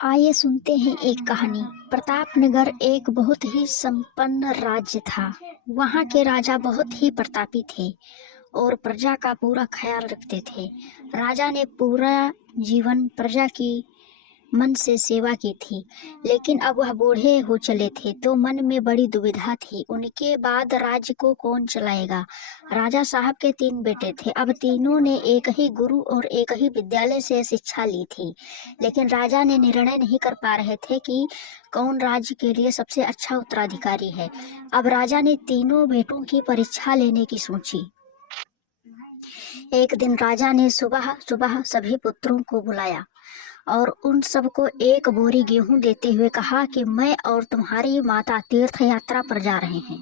आइए सुनते हैं एक कहानी। प्रतापनगर एक बहुत ही संपन्न राज्य था। वहाँ के राजा बहुत ही प्रतापी थे और प्रजा का पूरा ख्याल रखते थे। राजा ने पूरा जीवन प्रजा की मन से सेवा की थी, लेकिन अब वह बूढ़े हो चले थे तो मन में बड़ी दुविधा थी। उनके बाद राज्य को कौन चलाएगा। राजा साहब के 3 बेटे थे। अब तीनों ने एक ही गुरु और एक ही विद्यालय से शिक्षा ली थी, लेकिन राजा ने निर्णय नहीं कर पा रहे थे कि कौन राज्य के लिए सबसे अच्छा उत्तराधिकारी है। अब राजा ने तीनों बेटों की परीक्षा लेने की सोची। एक दिन राजा ने सुबह सुबह सभी पुत्रों को बुलाया और उन सबको एक बोरी गेहूं देते हुए कहा कि मैं और तुम्हारी माता तीर्थ यात्रा पर जा रहे हैं।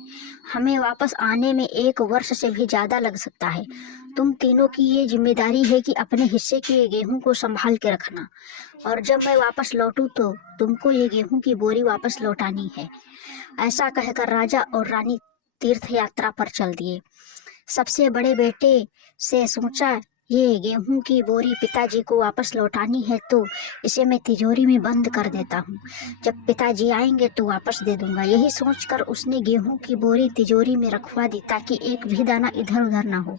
हमें वापस आने में 1 वर्ष से भी ज्यादा लग सकता है। तुम तीनों की ये जिम्मेदारी है कि अपने हिस्से के गेहूं को संभाल के रखना, और जब मैं वापस लौटूं तो तुमको ये गेहूं की बोरी वापस लौटानी है। ऐसा कहकर राजा और रानी तीर्थ यात्रा पर चल दिए। सबसे बड़े बेटे से सोचा, ये गेहूं की बोरी पिताजी को वापस लौटानी है तो इसे मैं तिजोरी में बंद कर देता हूँ। जब पिताजी आएंगे तो वापस दे दूंगा। यही सोचकर उसने गेहूं की बोरी तिजोरी में रखवा दी ताकि एक भी दाना इधर उधर ना हो।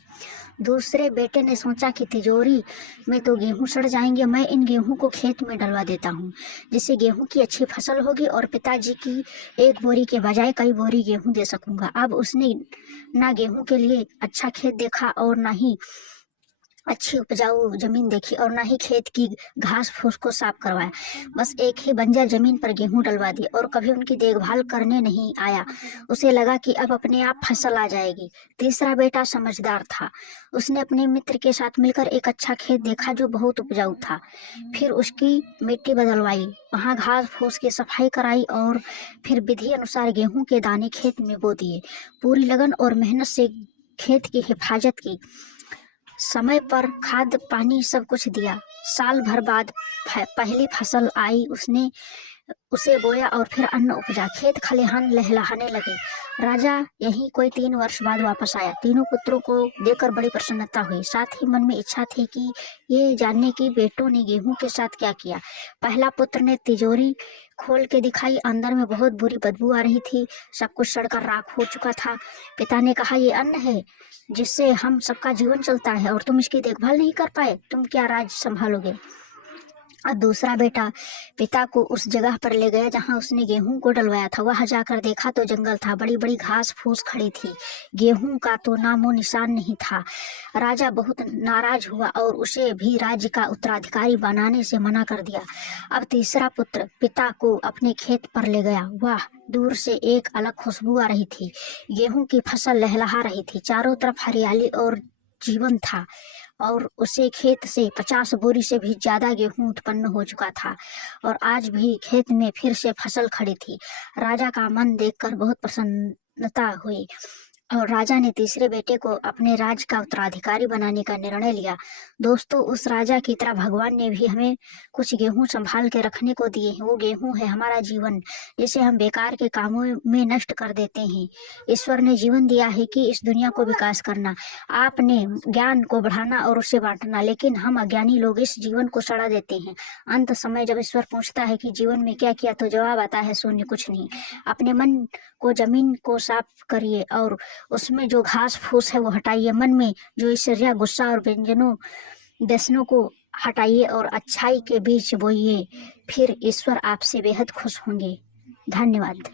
दूसरे बेटे ने सोचा कि तिजोरी में तो गेहूं सड़ जाएंगे, मैं इन गेहूं को खेत में डलवा देता हूँ, जिससे गेहूं की अच्छी फसल होगी और पिताजी की एक बोरी के बजाय कई बोरी गेहूं दे सकूंगा। अब उसने ना गेहूं के लिए अच्छा खेत देखा और ना ही अच्छी उपजाऊ जमीन देखी और ना ही खेत की घास फूस को साफ करवाया। बस एक ही बंजर जमीन पर गेहूं डलवा दी और कभी उनकी देखभाल करने नहीं आया। उसे लगा कि अब अपने आप फसल आ जाएगी। तीसरा बेटा समझदार था। उसने अपने मित्र के साथ मिलकर एक अच्छा खेत देखा जो बहुत उपजाऊ था। फिर उसकी मिट्टी बदलवाई, वहां घास फूस की सफाई कराई और फिर विधि अनुसार गेहूं के दाने खेत में बो दिए। पूरी लगन और मेहनत से खेत की हिफाजत की, समय पर खाद पानी सब कुछ दिया। साल भर बाद पहली फसल आई। उसने उसे बोया और फिर अन्न उपजा। खेत खलिहान लहलहाने लगे। राजा यही कोई 3 वर्ष बाद वापस आया। तीनों पुत्रों को देखकर बड़ी प्रसन्नता हुई। साथ ही मन में इच्छा थी कि ये जानने की बेटों ने गेहूं के साथ क्या किया। पहला पुत्र ने तिजोरी खोल के दिखाई। अंदर में बहुत बुरी बदबू आ रही थी। सब कुछ सड़कर राख हो चुका था। पिता ने कहा, ये अन्न है जिससे हम सबका जीवन चलता है और तुम इसकी देखभाल नहीं कर पाए, तुम क्या राज्य संभालोगे। और दूसरा बेटा पिता को उस जगह पर ले गया जहां उसने गेहूं को डलवाया था। वहां जाकर देखा तो जंगल था, बड़ी बड़ी घास फूस खड़ी थी, गेहूं का तो नामो निशान नहीं था। राजा बहुत नाराज हुआ और उसे भी राज्य का उत्तराधिकारी बनाने से मना कर दिया। अब तीसरा पुत्र पिता को अपने खेत पर ले गया। वाह, दूर से एक अलग खुशबू आ रही थी। गेहूं की फसल लहलहा रही थी, चारों तरफ हरियाली और जीवन था और उसे खेत से 50 बोरी से भी ज्यादा गेहूं उत्पन्न हो चुका था और आज भी खेत में फिर से फसल खड़ी थी। राजा का मन देखकर बहुत प्रसन्नता हुई और राजा ने तीसरे बेटे को अपने राज्य का उत्तराधिकारी बनाने का निर्णय लिया। दोस्तों, उस राजा की तरह भगवान ने भी हमें कुछ गेहूं संभाल के रखने को दिए हैं। वो गेहूं है हमारा जीवन, जिसे हम बेकार के कामों में नष्ट कर देते हैं। ईश्वर ने जीवन दिया है कि इस दुनिया को विकास करना, आपने ज्ञान को बढ़ाना और उसे बांटना, लेकिन हम अज्ञानी लोग इस जीवन को सड़ा देते हैं। अंत समय जब ईश्वर पूछता है कि जीवन में क्या किया, तो जवाब आता है शून्य, कुछ नहीं। अपने मन को, जमीन को साफ करिए और उसमें जो घास फूस है वो हटाइए। मन में जो ईर्ष्या, गुस्सा और व्यसनों को हटाइए और अच्छाई के बीज बोइए। फिर ईश्वर आपसे बेहद खुश होंगे। धन्यवाद।